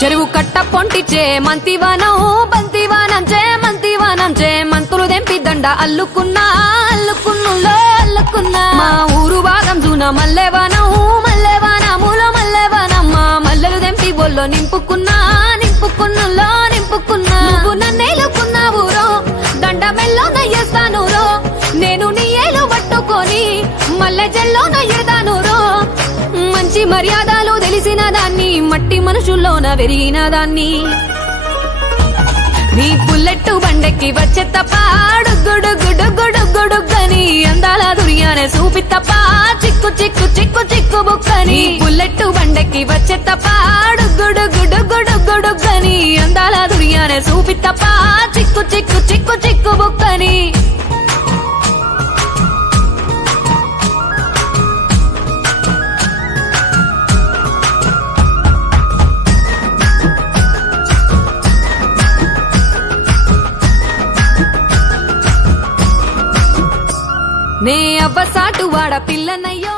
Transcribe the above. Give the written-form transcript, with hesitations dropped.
చెరువు కట్ట పొంటిచే మంతివానం బంతివానం చే మంతివానం చే మంతులు దెంపి దండ అల్లుకున్నా అల్లుకున్నులో అల్లుకున్నా మా ఊరు భాగం జూన మల్లెవానం మల్లెవానములో మల్లెవానం మా మల్లెలు దెంపి బొల్లో నింపుకున్నా నింపుకున్నులో నింపుకున్నా నువ్వు నన్నేలుకున్నావు రో దండ మెల్లో నయ్యేస్తాను రో నేను నీ ఏలు పట్టుకొని మల్లె జల్లో నయ్యేదాను రో మంచి మర్యాదలు తెలిసిన దాన్ని మట్టి మనుషుల్లోన పెరిగిన దాన్ని నీ బుల్లెట్టు బండెక్కి వచ్చే తప్ప డుగ్గుడుగ్గుడుగ్గుడుగ్గుడుగ్గని అందాల దుర్యానే చూపి తప్ప చిక్కు చిక్కు చిక్కు చిక్కు బుక్కని బుల్లెట్టు బండెక్కి వచ్చే తప్ప డుగ్గుడుగ్గుడుగ్గుడుగ్గుడుగ్గని అందాల దుర్యానే చూపి తప్ప చిక్కు చిక్కు చిక్కు చిక్కు బుక్కని నే అబ్బసాటు వాడ పిల్లనయ్యో